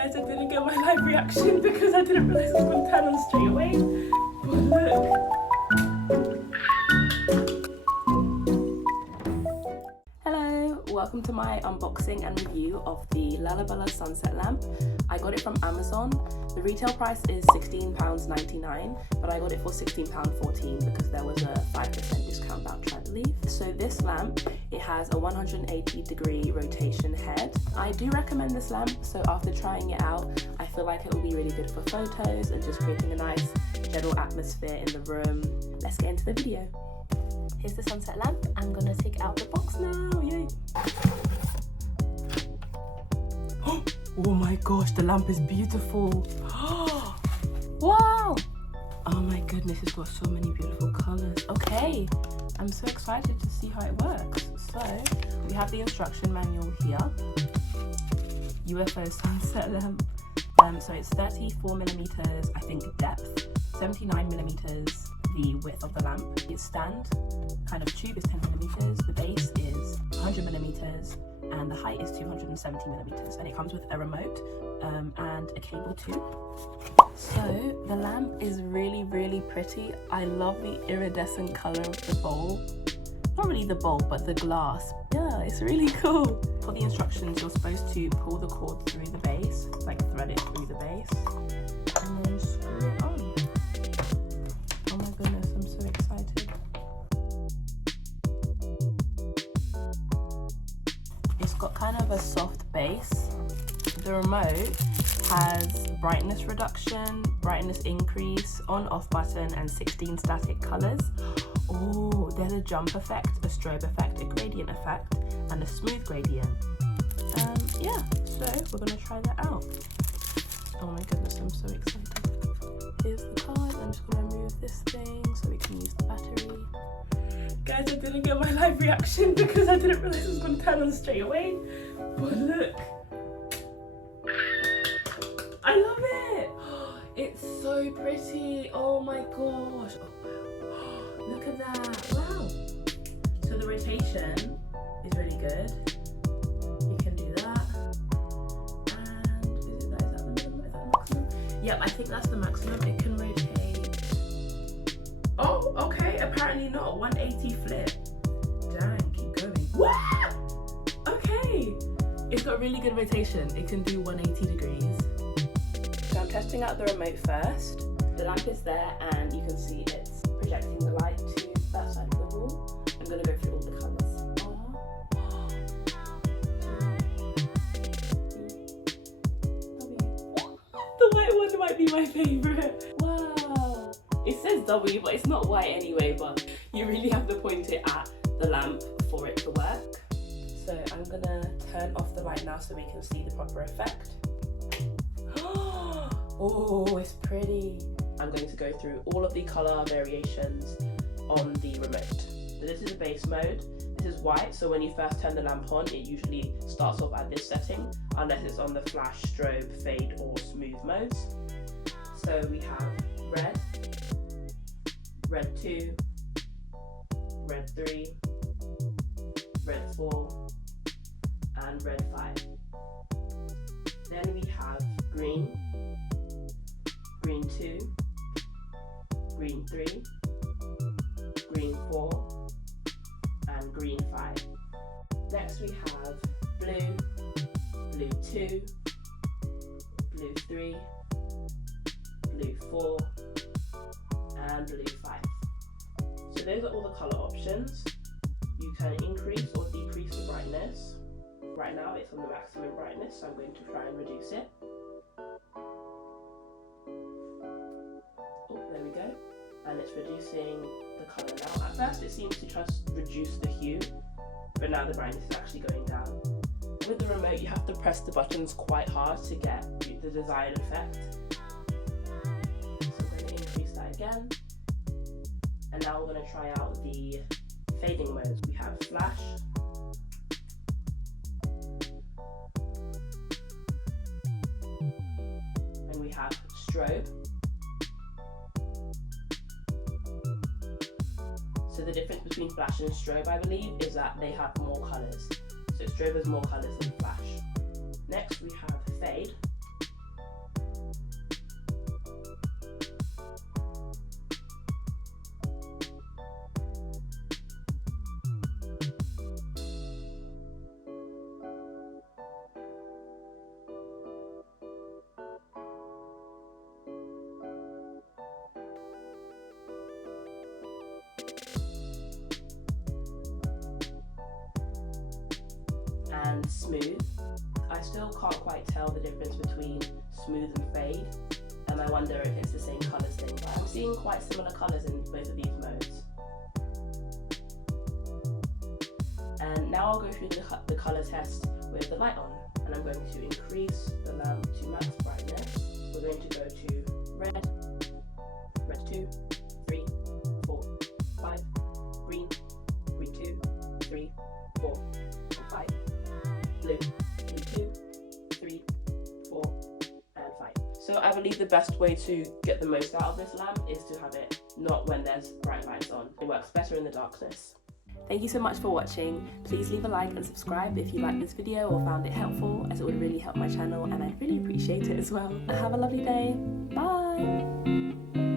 Guys, I didn't get my live reaction because I didn't realise it was going to turn on straight away. But look. Hello, welcome to my unboxing and review of the Lullaballa Sunset Lamp. I got it from Amazon. The retail price is £16.99, but I got it for £16.14 because there was a 5% discount voucher, I believe. So this lamp, it has a 180-degree rotation head. I do recommend this lamp, so after trying it out, I feel like it will be really good for photos and just creating a nice general atmosphere in the room. Let's get into the video. Here's the sunset lamp. I'm gonna take out the box now, yay! Oh my gosh, the lamp is beautiful. Wow! Oh my goodness, it's got so many beautiful colors. Okay, I'm so excited to see how it works. So, we have the instruction manual here. UFO sunset lamp. So it's 34 millimeters, I think, depth, 79 millimeters the width of the lamp. Its stand, kind of tube, is 10 millimeters. The base is 100 millimeters. And the height is 270 millimeters, and it comes with a remote and a cable too. So the lamp is really, really pretty. I love the iridescent color of the bowl. Not really the bowl, but the glass. Yeah, it's really cool. For the instructions, you're supposed to pull the cord through the base, like thread it through the base, and then screw it on. Oh my goodness, I'm so excited. It's got kind of a soft base. The remote has brightness reduction, brightness increase, on-off button, and 16 static colors. Oh, there's a jump effect, a strobe effect, a gradient effect, and a smooth gradient. Yeah, so we're gonna try that out. Oh my goodness, I'm so excited. Here's the card. I'm just gonna remove this thing so we can use the battery. Guys, I didn't get my live reaction because I didn't realise it was going to turn on straight away. But look. I love it. It's so pretty. Oh my gosh. Look at that. Wow. So the rotation is really good. You can do that. And is that the minimum? Is that the maximum? Yep, I think that's the maximum. It can rotate. Oh, okay, apparently not. 180 flip. Dang, keep going. What? Okay. It's got really good rotation. It can do 180 degrees. So I'm testing out the remote first. The lamp is there and you can see it's projecting the light to that side of the wall. I'm going to go through all the colours. The white one might be my favourite. Wow. It says W, but it's not white anyway, but you really have to point it at the lamp for it to work. So I'm gonna turn off the light now so we can see the proper effect. Oh, it's pretty. I'm going to go through all of the color variations on the remote. So this is a base mode. This is white, so when you first turn the lamp on, it usually starts off at this setting, unless it's on the flash, strobe, fade, or smooth modes. So we have red, red 2, red 3, red 4, and red 5. Then we have green, green 2, green 3, green 4, and green 5. Next we have blue, blue 2, blue 3, blue 4, and blue 5. So those are all the color options. You can increase or decrease the brightness. Right now it's on the maximum brightness, so I'm going to try and reduce it. Oh, there we go. And it's reducing the color now. At first it seems to just reduce the hue, but now the brightness is actually going down. With the remote you have to press the buttons quite hard to get the desired effect. So I'm going to increase that again. And now we're going to try out the fading modes. We have flash, and we have strobe. So the difference between flash and strobe, I believe, is that they have more colours. So strobe has more colours than flash. Next we have fade. smooth. I still can't quite tell the difference between smooth and fade, and I wonder if it's the same colours thing, but I'm seeing quite similar colours in both of these modes. And now I'll go through the colour test with the light on, and I'm going to increase the lamp to max brightness. We're going to go to red, red 2, 3, 4, 5, green, green 2, 3, 4, 5, blue, blue 2, 3, 4, and 5. So I believe the best way to get the most out of this lamp is to have it not when there's bright lights on. It works better in the darkness. Thank you so much for watching. Please leave a like and subscribe if you liked this video or found it helpful, as it would really help my channel and I'd really appreciate it as well. Have a lovely day. Bye!